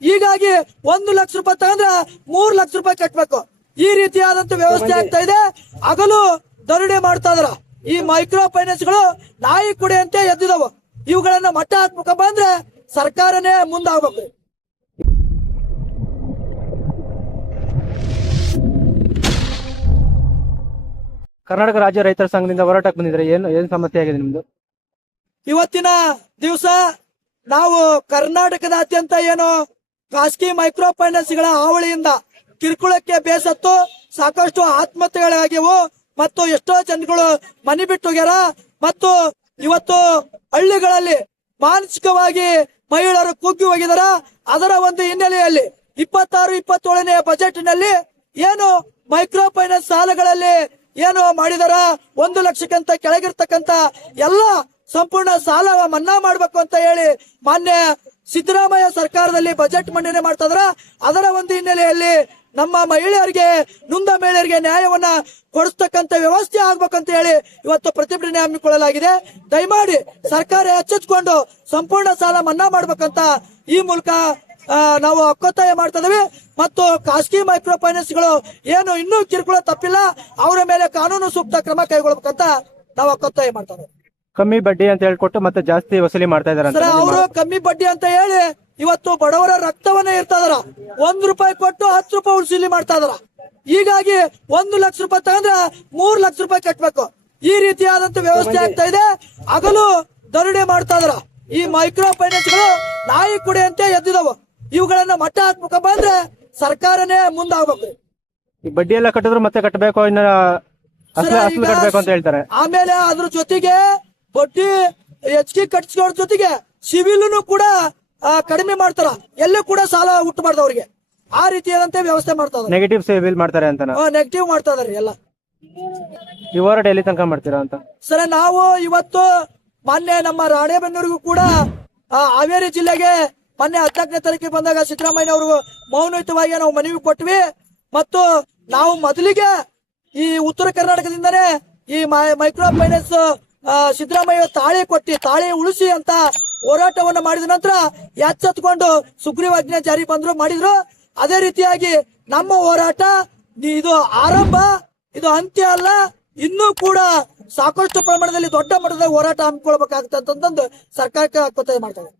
ಹೀಗಾಗಿ ಒಂದು ಲಕ್ಷ ರೂಪಾಯಿ ತಗೊಂಡ್ರೆ ಮೂರ್ ಲಕ್ಷ ರೂಪಾಯಿ ಕಟ್ಬೇಕು. ಈ ರೀತಿಯಾದಂತ ವ್ಯವಸ್ಥೆ ಆಗ್ತಾ ಇದೆ. ಹಗಲು ದರೋಡೆ ಮಾಡ್ತಾ ಇದಾರ. ಈ ಮೈಕ್ರೋ ಫೈನಾನ್ಸ್ಗಳು ನಾಯಿ ಕುಡಿ ಅಂತ ಎದ್ದಿದವು. ಇವುಗಳನ್ನ ಮಟ್ಟ ಹಾಕ್ಬೇಕಪ್ಪ ಅಂದ್ರೆ ಸರ್ಕಾರನೇ ಮುಂದಾಗಬೇಕು. ಕರ್ನಾಟಕ ರಾಜ್ಯ ರೈತರ ಸಂಘದಿಂದ ಹೋರಾಟಕ್ಕೆ ಬಂದಿದ್ರೆ ಏನು ಏನ್ ಸಮಸ್ಯೆ ಆಗಿದೆ ನಿಮ್ದು? ಇವತ್ತಿನ ದಿವಸ ನಾವು ಕರ್ನಾಟಕದಾದ್ಯಂತ ಏನು ಖಾಸಗಿ ಮೈಕ್ರೋ ಫೈನಾನ್ಸ್ಗಳ ಹಾವಳಿಯಿಂದ ಕಿರುಕುಳಕ್ಕೆ ಬೇಸತ್ತು, ಸಾಕಷ್ಟು ಆತ್ಮಹತ್ಯೆಗಳಾಗಿವು ಮತ್ತು ಎಷ್ಟೋ ಜನಗಳು ಮನೆ ಬಿಟ್ಟು ಹೋಗ್ಯಾರ. ಮತ್ತು ಇವತ್ತು ಹಳ್ಳಿಗಳಲ್ಲಿ ಮಾನಸಿಕವಾಗಿ ಮಹಿಳೆಯರು ಕುಗ್ಗಿ ಹೋಗಿದಾರ. ಅದರ ಒಂದು ಹಿನ್ನೆಲೆಯಲ್ಲಿ ಇಪ್ಪತ್ತಾರು, ಇಪ್ಪತ್ತೇಳನೇ ಬಜೆಟ್ನಲ್ಲಿ ಏನು ಮೈಕ್ರೋ ಫೈನಾನ್ಸ್ ಸಾಲಗಳಲ್ಲಿ ಏನು ಮಾಡಿದಾರ. ಒಂದು ಲಕ್ಷಕ್ಕಿಂತ ಕೆಳಗಿರ್ತಕ್ಕಂತ ಎಲ್ಲ ಸಂಪೂರ್ಣ ಸಾಲ ಮನ್ನಾ ಮಾಡ್ಬೇಕು ಅಂತ ಹೇಳಿ ಮಾನ್ಯ ಸಿದ್ದರಾಮಯ್ಯ ಸರ್ಕಾರದಲ್ಲಿ ಬಜೆಟ್ ಮಂಡನೆ ಮಾಡ್ತಾ ಅದರ ಒಂದು ಹಿನ್ನೆಲೆಯಲ್ಲಿ ನಮ್ಮ ಮಹಿಳೆಯರಿಗೆ, ನೊಂದ ಮಹಿಳೆಯರಿಗೆ ನ್ಯಾಯವನ್ನ ಕೊಡಿಸ್ತಕ್ಕಂತ ವ್ಯವಸ್ಥೆ ಆಗ್ಬೇಕಂತ ಹೇಳಿ ಇವತ್ತು ಪ್ರತಿಭಟನೆ ಹಮ್ಮಿಕೊಳ್ಳಲಾಗಿದೆ. ದಯಮಾಡಿ ಸರ್ಕಾರ ಎಚ್ಚೆತ್ಕೊಂಡು ಸಂಪೂರ್ಣ ಸಾಲ ಮನ್ನಾ ಮಾಡ್ಬೇಕಂತ ಈ ಮೂಲಕ ನಾವು ಒಕ್ಕೊತ್ತಾಯ ಮಾಡ್ತಾ ಮತ್ತು ಖಾಸಗಿ ಮೈಕ್ರೋ ಫೈನಾನ್ಸ್ಗಳು ಏನು ಇನ್ನೂ ಕಿರುಕುಳ ತಪ್ಪಿಲ್ಲ, ಅವರ ಮೇಲೆ ಕಾನೂನು ಸೂಕ್ತ ಕ್ರಮ ಕೈಗೊಳ್ಬೇಕಂತ ನಾವು ಒಕ್ಕೊತ್ತಾಯ ಮಾಡ್ತಾ ಕಮ್ಮಿ ಬಡ್ಡಿ ಅಂತ ಹೇಳ್ಕೊಟ್ಟು ಮತ್ತೆ ಜಾಸ್ತಿ ವಸೂಲಿ ಮಾಡ್ತಾ ಇದಾರೆ ಸರ್ ಅವರು ಕಮ್ಮಿ ಬಡ್ಡಿ ಅಂತ ಹೇಳಿ ಇವತ್ತು ಬಡವರ ರಕ್ತವನ್ನ ಇರ್ತಾ ಇದಾರ. ಒಂದ್ ರೂಪಾಯಿ ಕೊಟ್ಟು ಹತ್ತು ರೂಪಾಯಿ ವಸೂಲಿ ಮಾಡ್ತಾ ಇದಾರ. ಹೀಗಾಗಿ ಒಂದು ಲಕ್ಷ ರೂಪಾಯಿ ತಗೊಂಡ್ರೆ ಮೂರ್ ಲಕ್ಷ ರೂಪಾಯಿ ಕಟ್ಬೇಕು. ಈ ರೀತಿಯಾದಂತ ವ್ಯವಸ್ಥೆ ಆಗ್ತಾ ಇದೆ. ಹಗಲು ದರೋಡೆ ಮಾಡ್ತಾ ಇದಾರ. ಈ ಮೈಕ್ರೋ ಫೈನಾನ್ಸ್ಗಳು ನಾಯಿ ಕುಡಿ ಅಂತ ಎದ್ದಿದವು. ಇವುಗಳನ್ನ ಮಟ್ಟ ಹಾಕ್ಬೇಕಪ್ಪ ಅಂದ್ರೆ ಸರ್ಕಾರನೇ ಮುಂದಾಗ್ಬೇಕು. ಈ ಬಡ್ಡಿ ಎಲ್ಲ ಕಟ್ಟಿದ್ರು ಮತ್ತೆ ಕಟ್ಟಬೇಕು ಇನ್ನ ಅಸಲು ಅಸಲು ಕಟ್ಟಬೇಕು ಅಂತ ಹೇಳ್ತಾರೆ. ಆಮೇಲೆ ಅದ್ರ ಜೊತೆಗೆ ಬಡ್ಡಿ ಹೆಚ್ಚಿಗೆ ಕಟ್ಟಿಸ್ಕೊಳ್ಳೋ ಜೊತೆಗೆ ಸಿವಿಲ್ನು ಕೂಡ ಕಡಿಮೆ ಮಾಡ್ತಾರ. ಎಲ್ಲೂ ಕೂಡ ಸಾಲ ಹುಟ್ಟಬಾರ್ದು ಅವ್ರಿಗೆ. ಆ ರೀತಿಯಾದಂತೆ ವ್ಯವಸ್ಥೆ ಮಾಡ್ತಾರೆ ನೆಗೆಟಿವ್ ಸಿವಿಲ್ ಮಾಡ್ತಾರೆ ಅಂತ ನೆಗೆಟಿವ್ ಮಾಡ್ತಾ ಇದಾರೆ ಎಲ್ಲ. ಈ ಹೋರಾಟ ಎಲ್ಲಿ ತನಕ ಮಾಡ್ತೀರಾ ಅಂತ? ಸರ್ ನಾವು ಇವತ್ತು ಮೊನ್ನೆ ನಮ್ಮ ರಾಣೆಬೆನ್ನೂರಿಗೂ ಕೂಡ ಹಾವೇರಿ ಜಿಲ್ಲೆಗೆ ಮೊನ್ನೆ ಹತ್ತನೇ ತಾರೀಕಿಗೆ ಬಂದಾಗ ಸಿದ್ದರಾಮಯ್ಯ ಅವರು ಮೌನಯುತವಾಗಿ ನಾವು ಮನವಿ ಕೊಟ್ವಿ. ಮತ್ತು ನಾವು ಮೊದಲಿಗೆ ಈ ಉತ್ತರ ಕರ್ನಾಟಕದಿಂದನೇ ಈ ಮೈ- ಮೈಕ್ರೋ ಫೈನಾನ್ಸ್ ಸಿದ್ದರಾಮಯ್ಯ ತಾಳಿ ಕೊಟ್ಟಿ, ತಾಳಿ ಉಳಿಸಿ ಅಂತ ಹೋರಾಟವನ್ನು ಮಾಡಿದ ನಂತರ ಎಚ್ಚೆತ್ಕೊಂಡು ಸುಗ್ರೀವಾಜ್ಞೆ ಜಾರಿ ಬಂದ್ರು, ಮಾಡಿದ್ರು. ಅದೇ ರೀತಿಯಾಗಿ ನಮ್ಮ ಹೋರಾಟ ಇದು ಆರಂಭ, ಇದು ಅಂತ್ಯ ಅಲ್ಲ, ಇನ್ನೂ ಕೂಡ ಸಾಕಷ್ಟು ಪ್ರಮಾಣದಲ್ಲಿ ದೊಡ್ಡ ಮಟ್ಟದ ಹೋರಾಟ ಹಮ್ಮಿಕೊಳ್ಬೇಕಾಗುತ್ತೆ ಅಂತಂದು ಸರ್ಕಾರಕ್ಕೆ ಕೊತ್ತಾಯ ಮಾಡ್ತಾರೆ